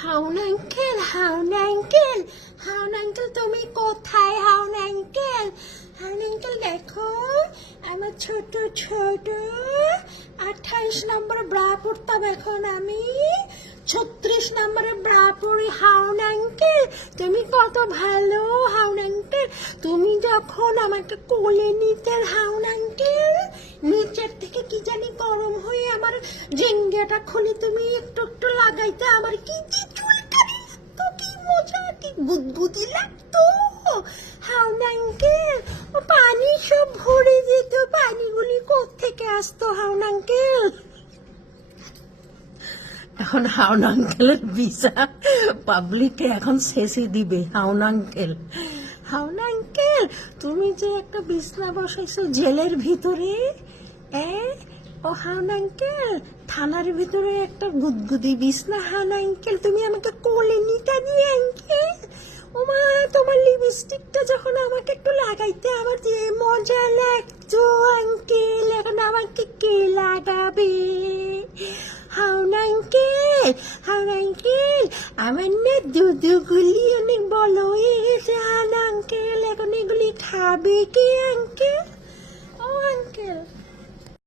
হাউন uncle হাউন uncle হাউন uncle তুমি কোথায়? হাউন আঙ্কেল হাউন আঙ্কেল দেখো, আমার ছোট ছোট আঠাইশ নম্বর ব্রা পড়তাম এখন আমি। ছত্রিশ নম্বরে ব্রা পড়ি হাউন আঙ্কেল তুমি কত ভালো হাউন আঙ্কেল তুমি যখন আমাকে কোলে নিতে হাউন আঙ্কেল নিচের থেকে কি জানি গরম হয়ে আমার জেঙ্গাটা খুলে তুমি একটু একটু লাগাইতে আমার কি গুদগুদি লাগতো। হাউন আঙ্কেল পানি সব ভরে যেত। পানিগুলি কোত্থেকে আসতো হাউন আঙ্কেল এখন হাউন আঙ্কেলের ভিসা পাবলিকে এখন শেষে দিবে হাউন আঙ্কেল হাউন আঙ্কেল তুমি যে একটা বিছনা বসাইছো জেলের ভিতরে, এ? ও হাউন আঙ্কেল থানার ভিতরে একটা গুদগুদি বিছনা হাউন আঙ্কেল তুমি আমাকে কোলে নিতে দিয়ে আঙ্কেল লিপস্টিকটা যখন আমাকে একটু লাগাইতে আমার যে মজা লাগতো আঙ্কেল এখন আমাকে কে লাগাবে? হাউন আঙ্কেল হাউন আঙ্কেল আমার না দুধুগুলি অনেক বলো এসে হাউন আঙ্কেল এখন এগুলি খাবে কে আঙ্কেল